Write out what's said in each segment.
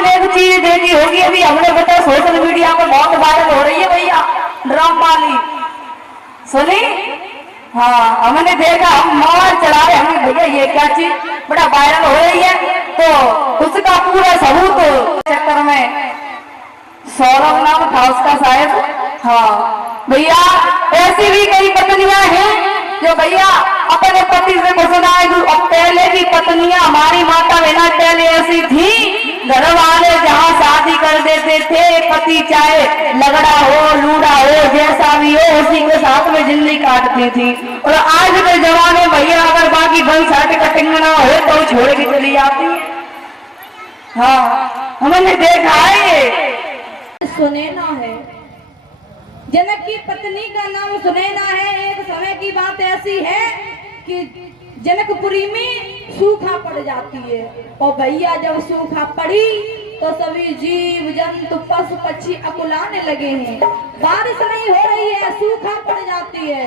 आपने एक चीज देखी होगी, अभी हमने बताया सोशल मीडिया में बहुत वायरल हो रही है भैया ड्रम वाली, सुनी? हाँ, हमने देखा, हम मोबाइल चला रहे, हमने भैया ये क्या चीज बड़ा वायरल हो रही है, तो उसका पूरा सबूत चक्कर में सौरभ नाम था उसका शायद। हाँ भैया, ऐसी भी कई पत्नियां हैं जो भैया अपने पति से घुसनाए। अब पहले की पत्नियां हमारी माता बहना पहले ऐसी थी, घर वाले जहाँ शादी कर देते थे, पति चाहे लगड़ा हो लूड़ा हो जैसा भी हो उसी के साथ में जिंदगी काटती थी। और आज के जमाने भैया अगर बाकी बन साट कटिंग ना हो तो छोड़ के चली जाती है। हाँ, हमने देखा है। सुनैना है, जनक की पत्नी का नाम सुनैना है। एक समय की बात ऐसी है कि जनकपुरी में सूखा पड़ जाती है, और भैया जब सूखा पड़ी तो सभी जीव जंतु पशु पक्षी अकुलाने लगे हैं। बारिश नहीं हो रही है, सूखा पड़ जाती है।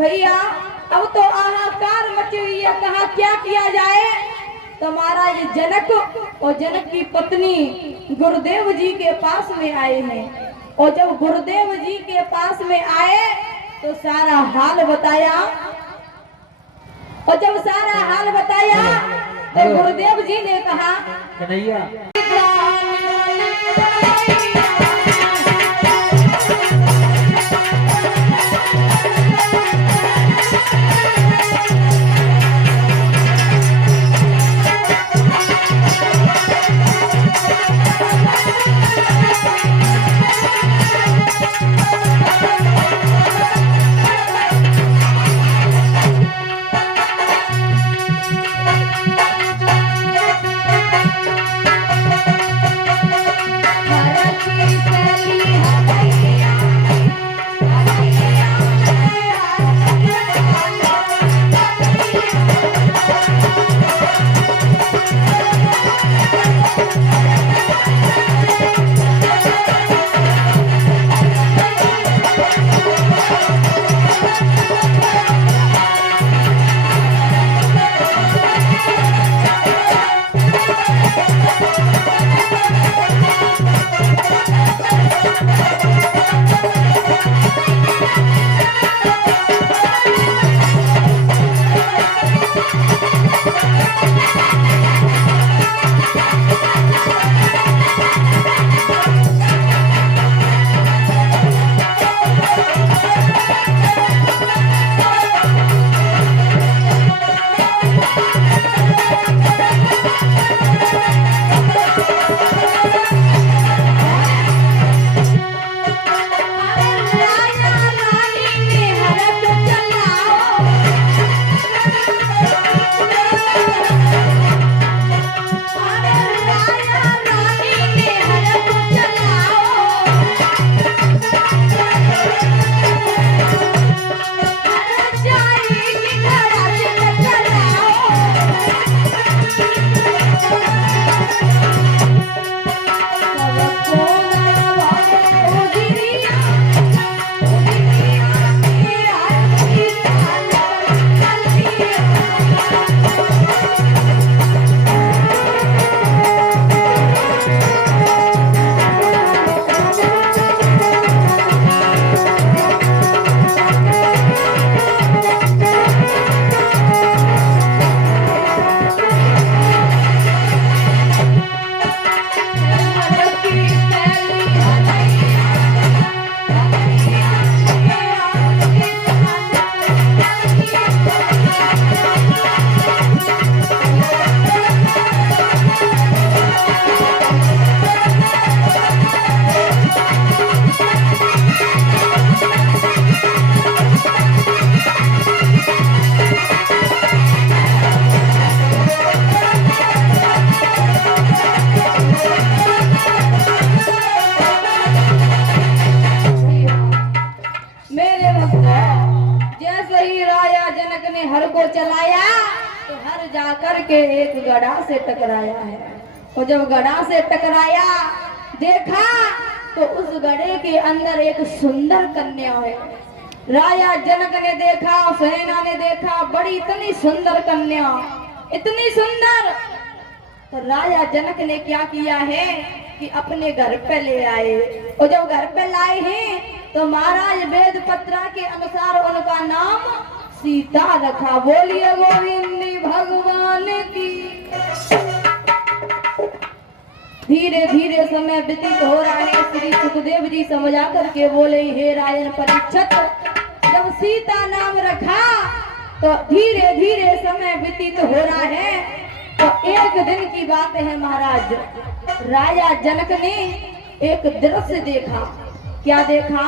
भैया अब तो हाहाकार मची हुई है, कहा क्या किया जाए। तो महाराज जनक और जनक की पत्नी गुरुदेव जी के पास में आए हैं, और जब गुरुदेव जी के पास में आए तो सारा हाल बताया, और जब सारा हाल बताया तो गुरुदेव जी ने कहा हर को चलाया तो हर जाकर के एक गड़ा से टकराया है, और जब गड़ा से टकराया देखा तो उस गड़े के अंदर एक सुंदर कन्या है। राजा जनक ने देखा, सेना ने देखा, बड़ी इतनी सुंदर कन्या, इतनी सुंदर। तो राजा जनक ने क्या किया है कि अपने घर पे ले आए, और जब घर पे लाए हैं तो महाराज वेद पत्रा के अनुसार उनका नाम सीता रखा। बोलिए गोविंद भगवान की। धीरे धीरे समय व्यतीत हो रहा है। श्री सुखदेव जी समझा करके बोले, हे राजन परीक्षित, जब सीता नाम रखा तो धीरे धीरे समय व्यतीत हो रहा है। तो एक दिन की बात है महाराज, राजा जनक ने एक दृश्य देखा। क्या देखा?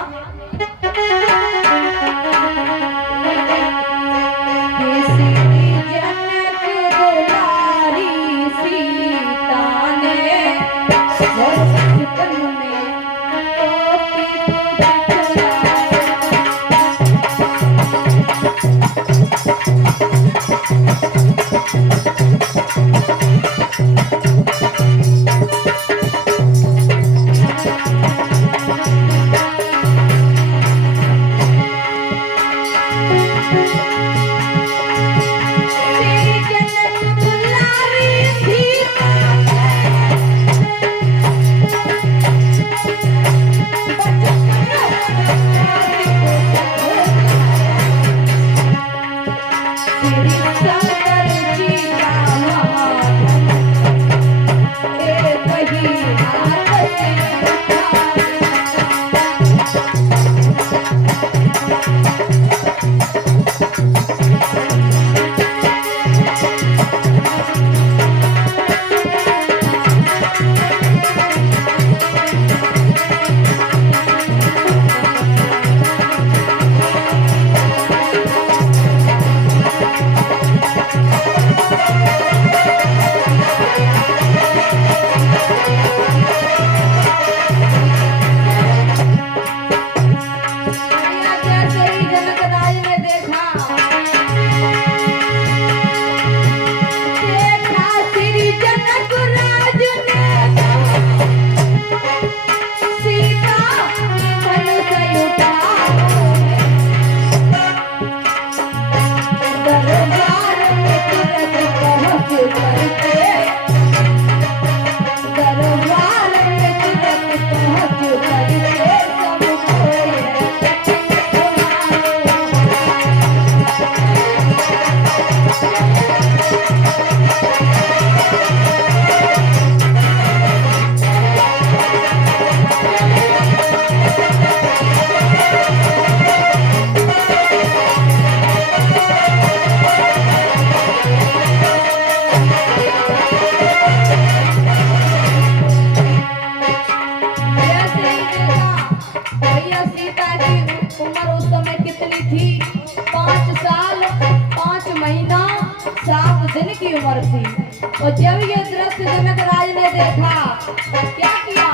की उम्र थी। और जब ये दृश्य जनक राज ने देखा, क्या किया?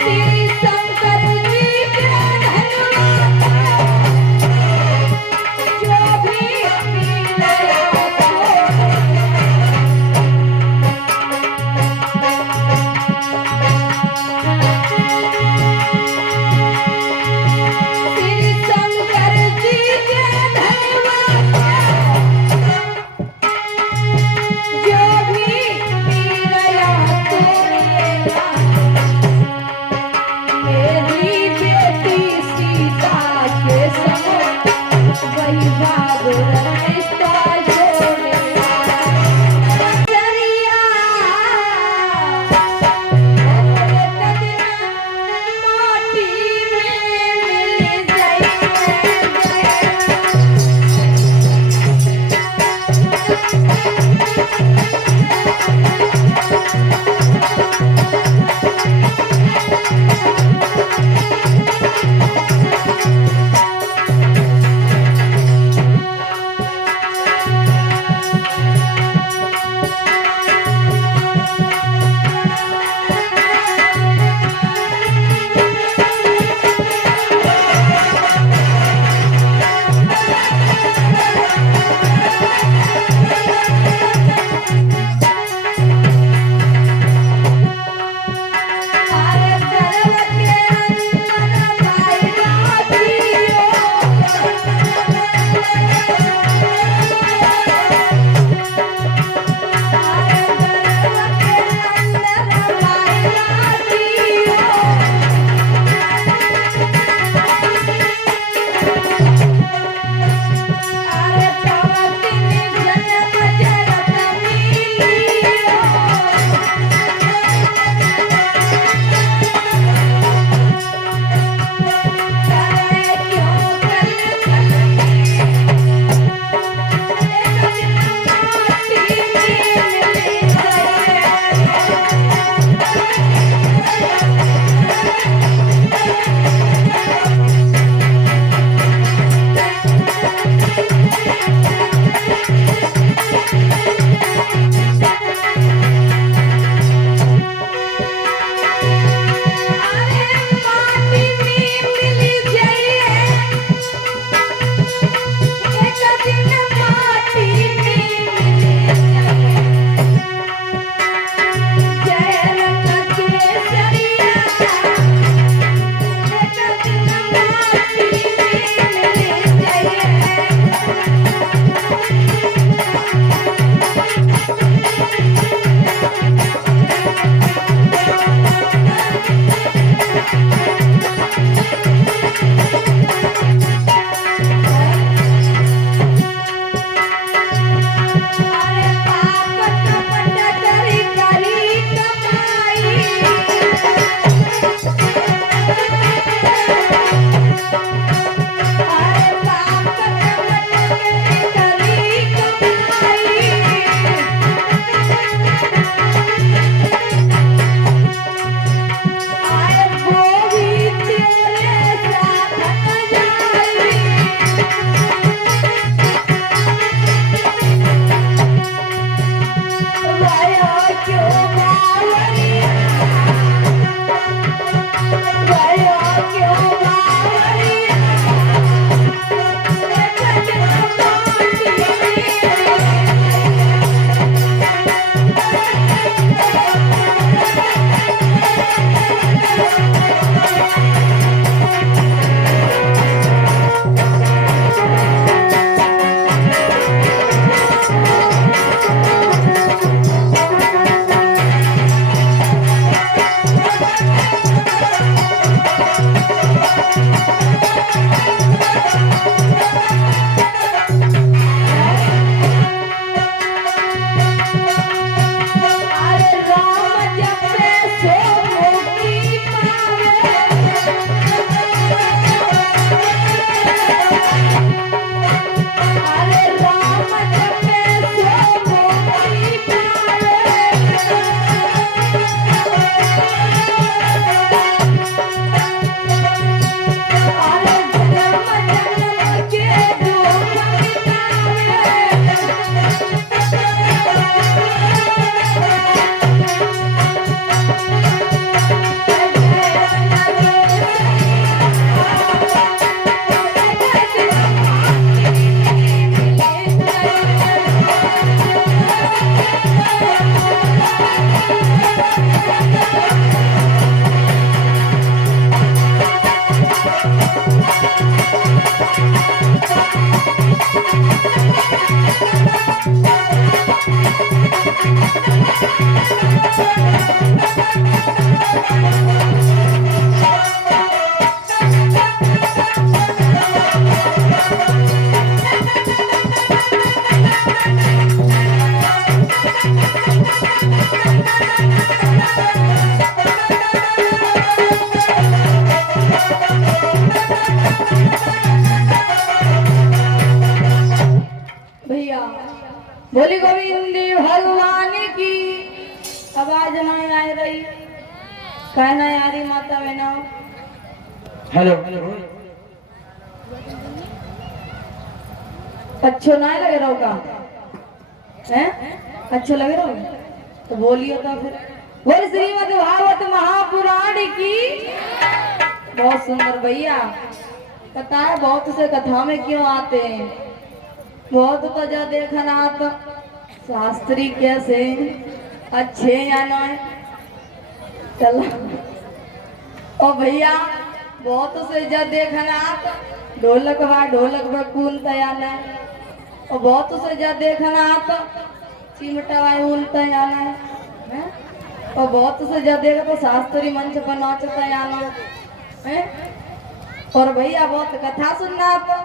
श्री शंकर जी के धन्यवाद, जो भी मिला जो भैया बोली गोविंद भगवान की आवाज नहीं आ रही, कहना आ रही माता बहना। हेलो अच्छो नहीं लगे रहो का हैं? अच्छो लगे रहो तो बोलिए तो फिर। बोल श्रीमद् भागवत महापुराण की। बहुत सुंदर भैया, पता है बहुत से कथा में क्यों आते हैं, बहुत तो जा देखना तो शास्त्री कैसे अच्छे या ना चलो। और भैया बहुत से जा देखना तो ढोलक बा कून तैयार है, और बहुत से जा देखना तो चिमटा वाई उन तैयार है, और बहुत से जा देखा तो शास्त्री मंच पर नाच तैयार है। और भैया बहुत कथा सुनना तो,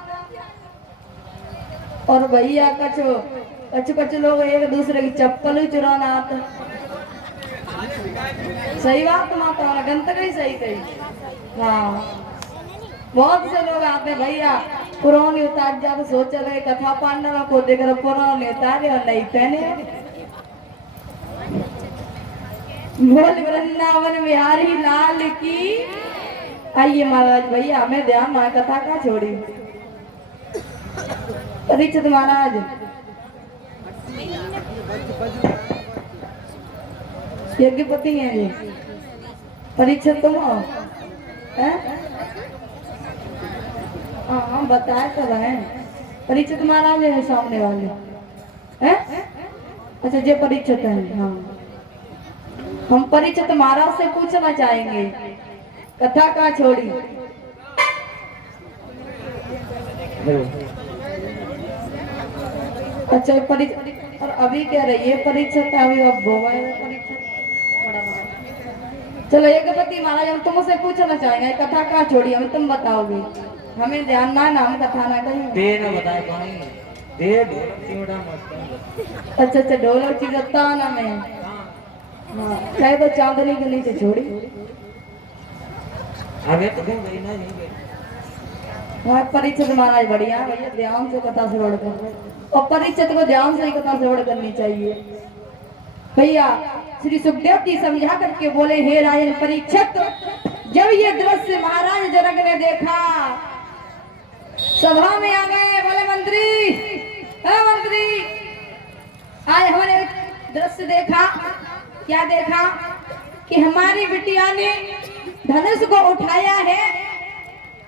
और भैया कछु लोग एक दूसरे की चप्पल ही चुराना आता। सही बात माता ने गंत कही सही कही। हाँ बहुत से लोग आते भैया पुरानी उतार जाते, सोच रहे कथा पांडव को देख रहे पुराने उतारे और नहीं पहने। बोल वृंदावन बिहारी लाल की। आइए महाराज भैया हमें ध्यान मां कथा का छोड़ी। परीक्षित महाराज यज्ञपति हैं जी, परीक्षित तुम हो? हाँ बताए तो रहे परीक्षित महाराज है सामने वाले हैं। अच्छा जे परीक्षित है। हाँ हम परीक्षित महाराज से पूछना चाहेंगे कथा का छोड़ी। अच्छा और अभी कह रही है परीक्षा अभी अब परीक्षा। चलो यज्ञपति महाराज हम तुमसे पूछना चाहेंगे कथा का छोड़ी, हमें तुम बताओगे, हमें ध्यान ना हम कथा ना कहीं ना बताए पानी दे अच्छा ढोलक चिड़ता ना में। हाँ कहे तो चांदनी के नीचे छोड़ी। अबे तो गई ना नहीं गई। वहाँ परीक्षित महाराज बढ़िया भैया ध्यान से कथा श्रवण कर, और परीक्षित को ध्यान से ही कथा श्रवण करनी चाहिए। भैया श्री सुखदेव जी समझा करके बोले हे राजन परीक्षित, जब ये दृश्य महाराज जनक ने देखा सभा में आ गए, बोले मंत्री मंत्री आज हमने दृश्य देखा। क्या देखा कि हमारी बिटिया ने धनुष को उठाया है,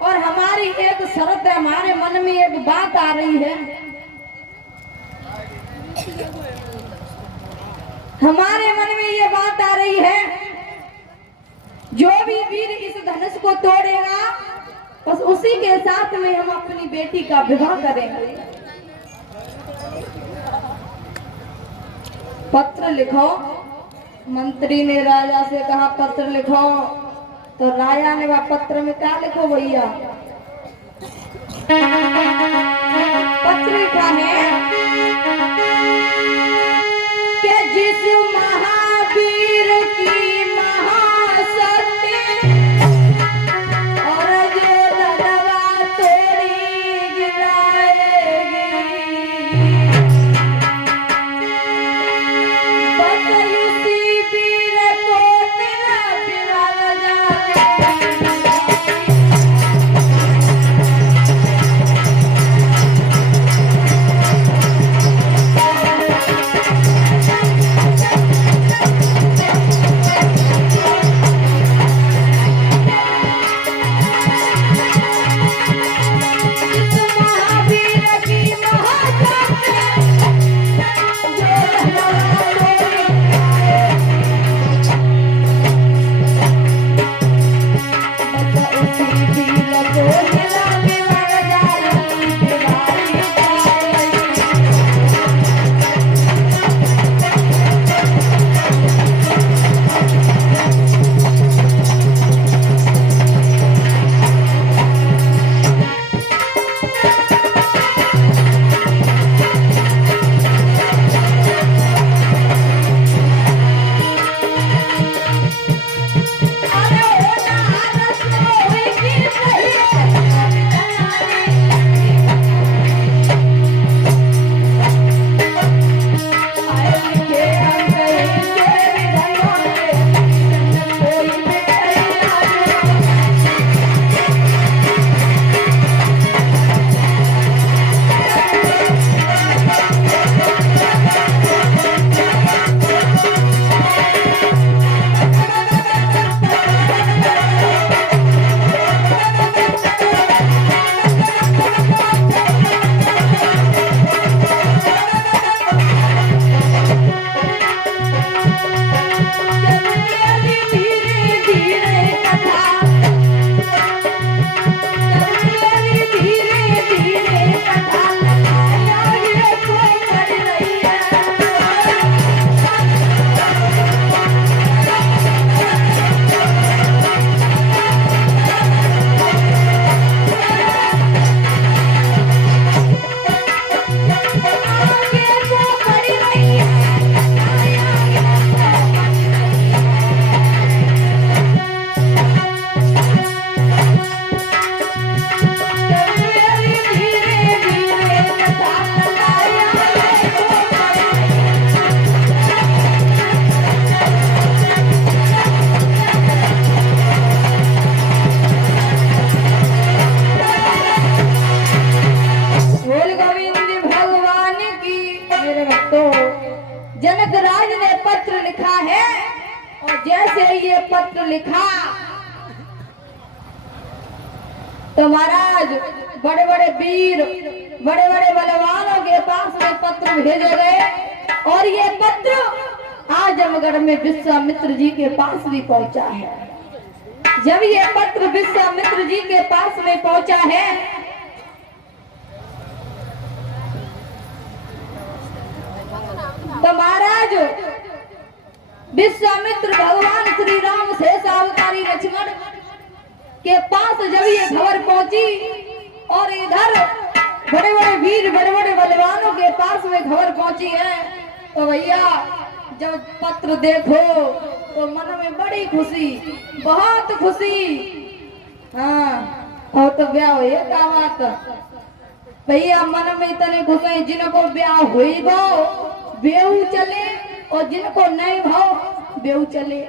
और हमारी एक शर्त है, हमारे मन में एक बात आ रही है। हमारे मन में ये बात आ रही है, जो भी वीर इस धनुष को तोड़ेगा बस उसी के साथ में हम अपनी बेटी का विवाह करेंगे। पत्र लिखो। मंत्री ने राजा से कहा पत्र लिखो, तो राजा ने वह पत्र में क्या लिखो भैया? पत्र लिखा है कि जिस महावीर की महाशक्ति और जो दरवा तोड़ी गिराएगी, बस उसी वीर को मेरा विवाह जाने। जनक राज ने पत्र लिखा है, और जैसे ये पत्र लिखा तो महाराज बड़े बड़े वीर बड़े बड़े बलवानों के पास में पत्र भेजे गए, और ये पत्र आजमगढ़ में विश्वामित्र जी के पास भी पहुंचा है। जब ये पत्र विश्वामित्र जी के पास में पहुंचा है तो महाराज विश्वामित्र भगवान श्री राम शेषावतारी लक्ष्मण के पास जब ये खबर पहुंची, और इधर बड़े बड़े वीर बड़े बड़े बलवानों के पास में खबर पहुंची है, तो भैया जब पत्र देखो तो मन में बड़ी खुशी, बहुत खुशी। हाँ, और तो ब्याह हुई क्या बात भैया, मन में इतने खुश है, जिनको ब्याह हुई वो बेहू चले और जिनको नहीं भाव बेहू चले।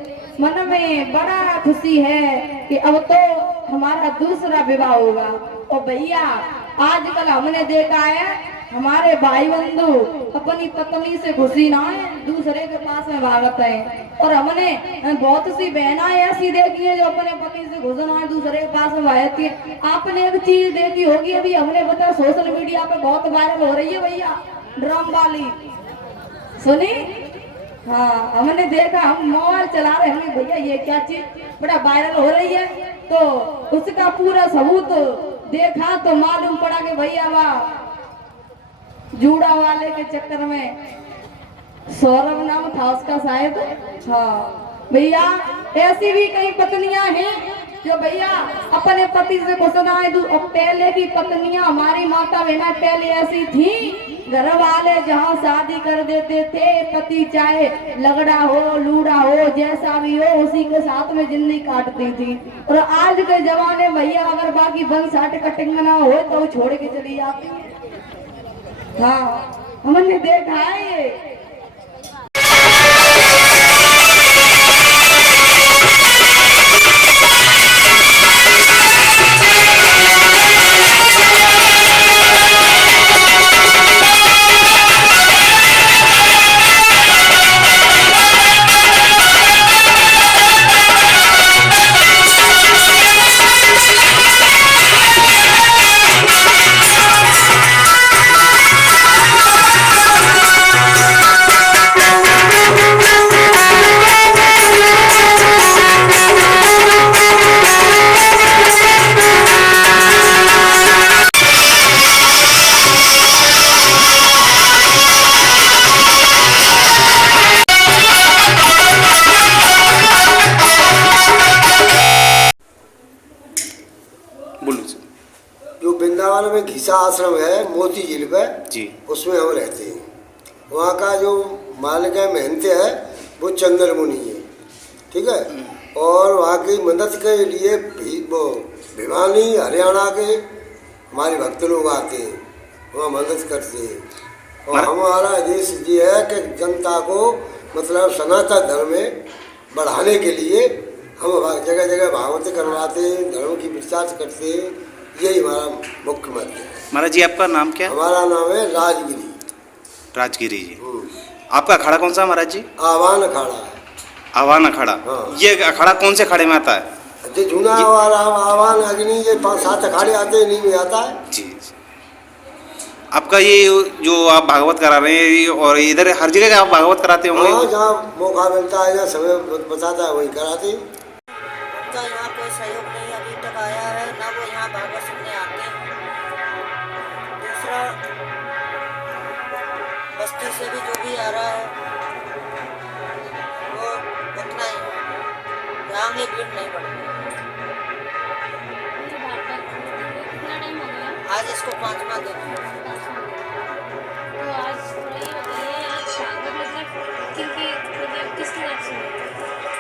मन में बड़ा खुशी है कि अब तो हमारा दूसरा विवाह होगा। और भैया आजकल हमने देखा है हमारे भाई बंधु अपनी पत्नी से खुशी ना है, दूसरे के पास में भागत है। और हमने बहुत सी बहना ऐसी देखी है जो अपने पति से खुश ना है, दूसरे के पास में भागती है। आपने एक चीज देखी होगी, अभी हमने बताया सोशल मीडिया पे बहुत वायरल हो रही है भैया, ड्रम वाली सुनी? हाँ, हमने देखा, हम मोबाइल चला रहे, हमने भैया ये क्या चीज बड़ा वायरल हो रही है, तो उसका पूरा सबूत देखा तो मालूम पड़ा कि भैया वाह जूड़ा वाले के चक्कर में सौरभ नाम था उसका शायद। हाँ भैया, ऐसी भी कई पत्नियां हैं जो भैया अपने पति से घुसना है। और पहले भी पत्नियां, हमारी माता बहना पहले ऐसी थी, घर वाले जहाँ शादी कर देते थे, पति चाहे लगड़ा हो लूड़ा हो जैसा भी हो उसी के साथ में जिंदगी काटती थी। और आज के जमाने भैया अगर बाकी बन साठ कटिंग ना हो तो वो छोड़ के चली जाती है। हाँ, हमने देखा है ये। जो वृंदावन में घिसा आश्रम है मोती झील पे जी, उसमें हम रहते हैं। वहाँ का जो मालिक है महंत है वो चंद्र मुनि है, ठीक है। और वहाँ की मदद के लिए वो भिवानी हरियाणा के हमारे भक्त लोग आते हैं, वहाँ मदद करते हैं। और हमारा देश ये है कि जनता को मतलब सनातन धर्म में बढ़ाने के लिए हम जगह जगह भागवत करवाते हैं, धर्म की प्रचार करते हैं। यही हमारा मुख्य मत है। महाराज जी आपका नाम क्या है? हमारा नाम है राजगिरी। राजगिरी जी। आपका अखाड़ा कौन सा महाराज जी? आवान अखाड़ा है। आवान अखाड़ा। हाँ। ये अखाड़ा कौन से अखाड़े में आता है? जो जूना वाला आवान अग्नि ये 5-7 अखाड़े आते हैं, नहीं में आता है जी। आपका ये जो आप भागवत करा रहे हैं और इधर हर जगह आप भागवत कराते होंगे? हाँ, जहाँ मौका मिलता है, जहाँ समय बताता है वहीं कराते हैं। उनका यहाँ कोई सहयोग नहीं अभी तक आया है, ना वो यहाँ भागवत सुनने आते हैं। दूसरा, बस्ती से भी जो भी आ रहा है वो उतना ही, यहाँ में भीड़ नहीं बढ़ती। आज इसको 5वां दिन है। तो आज थोड़ा ये बताइए, आज भागवत मतलब किसकी तरफ से?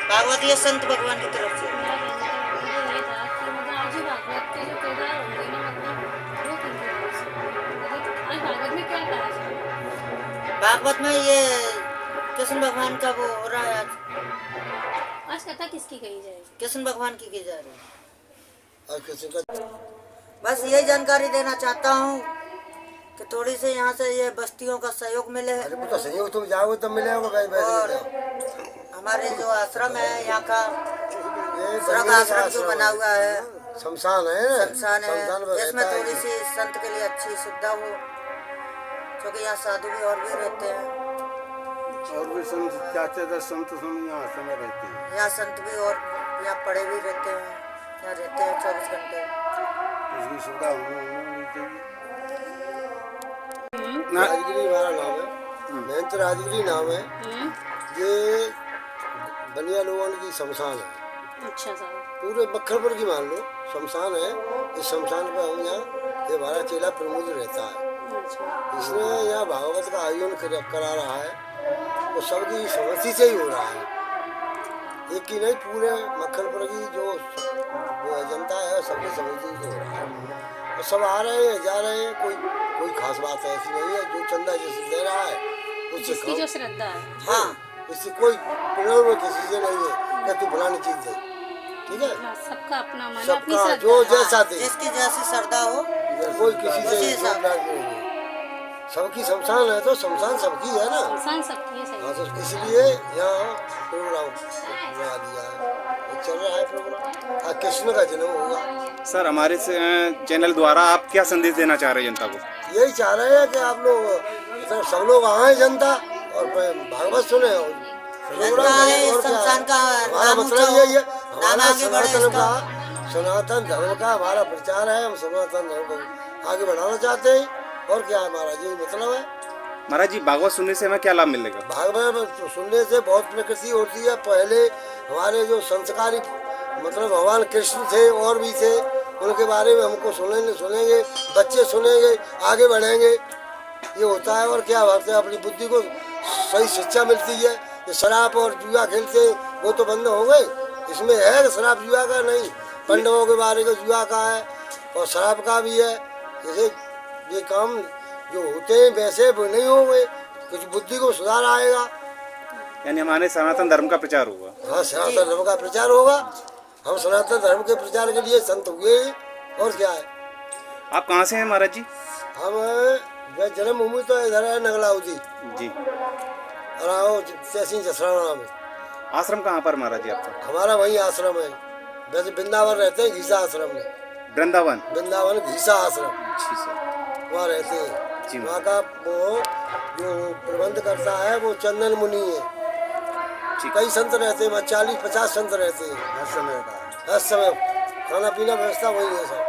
भागवत ये संत भगवान की तरफ से। मेरा कहने का मतलब ये था कि मतलब आज जो भागवत के जो किरदार होंगे ना, मतलब वो किनकी तरफ से? मतलब आज भागवत में क्या कहा जाए? भागवत में ये कृष्ण भगवान का वो हो रहा है। आज कथा किसकी कही जाएगी? कृष्ण भगवान की जा रही है। और किसी का बस यही जानकारी देना चाहता हूँ कि थोड़ी सी यहाँ से ये बस्तियों का सहयोग मिले। अरे तो सहयोग तुम जाओगे तब मिलेगा भाई। और हमारे जो आश्रम है यहाँ का ये स्वर्ग आश्रम जो बना हुआ है, शमशान है, शमशान है, में इसमें रहता है। थोड़ी सी संत के लिए अच्छी सुविधा हो, क्योंकि यहाँ साधु भी और भी रहते हैं। और भी संत चाचा संत यहाँ समय रहते हैं। यहाँ संत भी और यहाँ पड़े भी रहते हैं, यहाँ रहते हैं 24 घंटे। इसकी सुविधा होनी चाहिए। राजगिरी हमारा नाम है, महंत राजगिरी नाम है। ये बनिया लोगों की शमशान है। अच्छा साहब। पूरे बखरपुर की मान लो शमशान है। इस शमशान पर हम यहाँ ये हमारा चेला प्रमोद रहता है। अच्छा। इसने यहाँ भागवत का आयोजन करा रहा है, वो सबकी सहमति से ही हो रहा है। एक ही नहीं, पूरे मक्खनपुर की जो जनता है सबकी सहमति से हो रहा है। और सब आ रहे हैं, जा रहे हैं। कोई खास बात ऐसी नहीं है। जो चंदा जैसे दे रहा है उससे जिसकी जो श्रद्धा है। हाँ, इससे कोई पुनर्व में किसी से नहीं है कि तू फलानी चीज दे, ठीक है। हाँ, सबका अपना मन, अपनी सबका श्रद्धा। जो जैसा दे, जिसकी जैसी श्रद्धा हो, कोई किसी उसी से हिसाब जोड़ना नहीं है। सबकी शमशान है तो शमशान सबकी है ना। इंसान सबकी है, सही। हाँ, तो इसलिए यहाँ प्रोग्राम बना दिया है, ये चल रहा है प्रोग्राम। आज कृष्ण का जन्म होगा। सर, हमारे चैनल द्वारा आप क्या संदेश देना चाह रहे हैं जनता को? यही चाह रहे हैं कि आप लोग सब लोग आए जनता और भागवत सुने और जनता है इस संस्थान का हमारा नाम मतलब ऊंचा यही है, हो, हमारा नाम आगे बढ़े सनातन इसका। का सनातन धर्म का हमारा प्रचार है। हम सनातन धर्म को आगे बढ़ाना चाहते हैं। और क्या है महाराज, यही मतलब है। महाराज जी भागवत सुनने से हमें क्या लाभ मिलेगा? भागवत सुनने से बहुत प्रकृति होती है। पहले हमारे जो संस्कारी मतलब भगवान कृष्ण थे और भी थे, उनके बारे में हमको सुनेंगे, बच्चे सुनेंगे, आगे बढ़ेंगे, ये होता है। और क्या बात है, अपनी बुद्धि को सही शिक्षा मिलती है। ये शराब और जुआ खेलते वो तो बंद हो गए। इसमें है कि शराब जुआ का नहीं, पांडवों के बारे में जुआ का है और शराब का भी है। जैसे ये काम जो होते हैं वैसे वो नहीं होंगे, कुछ बुद्धि को सुधार आएगा। यानी हमारे सनातन धर्म का प्रचार होगा। हाँ, सनातन धर्म का प्रचार होगा। हम सनातन धर्म के प्रचार के लिए संत हुए। और क्या है। आप कहाँ से हैं महाराज जी? हम जन्मभूमि तो इधर है नगलाउदी जी। तहसील जसराना में। आश्रम कहाँ पर महाराज जी आपका? हमारा वही आश्रम है। वैसे वृंदावन रहते हैं, घीसा आश्रम में। वृंदावन घीसा आश्रम, जी सर। वहाँ रहते जी। हैं। वहाँ का वो जो प्रबंध करता है वो चंदन मुनि है। कई संत रहते हैं, 40-50 संत रहते हैं हर समय। खाना पीना व्यवस्था वही है सब।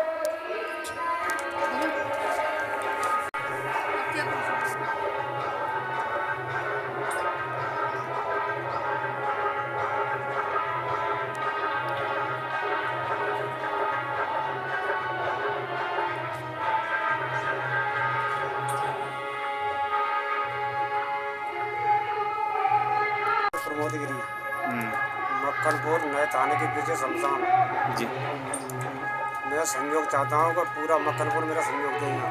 प्रमोदगिरी मक्खनपुर नए थाने के पीछे शमशान। जी। मैं सहयोग चाहता हूँ कि पूरा मक्खनपुर मेरा सहयोग देंगे।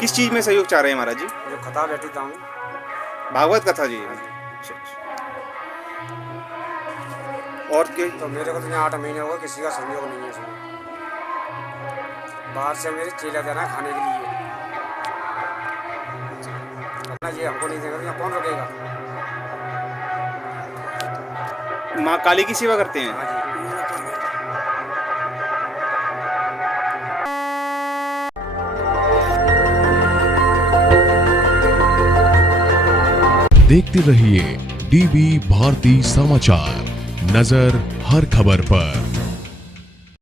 किस चीज़ में सहयोग चाह रहे हैं महाराज जी? जो खता बैठी था हूँ भागवत कथा जी। अच्छा अच्छा। और क्या? तो मेरे को तो यहाँ 8 महीने हो गए, किसी का सहयोग नहीं है इसमें। बाहर से मेरे चेला देना खाने के लिए, अपना ये हमको नहीं देगा तो यहाँ कौन रोकेगा। माँ काली की सेवा करते हैं? हाँ जी। देखते रहिए डीबी भारती समाचार, नजर हर खबर पर।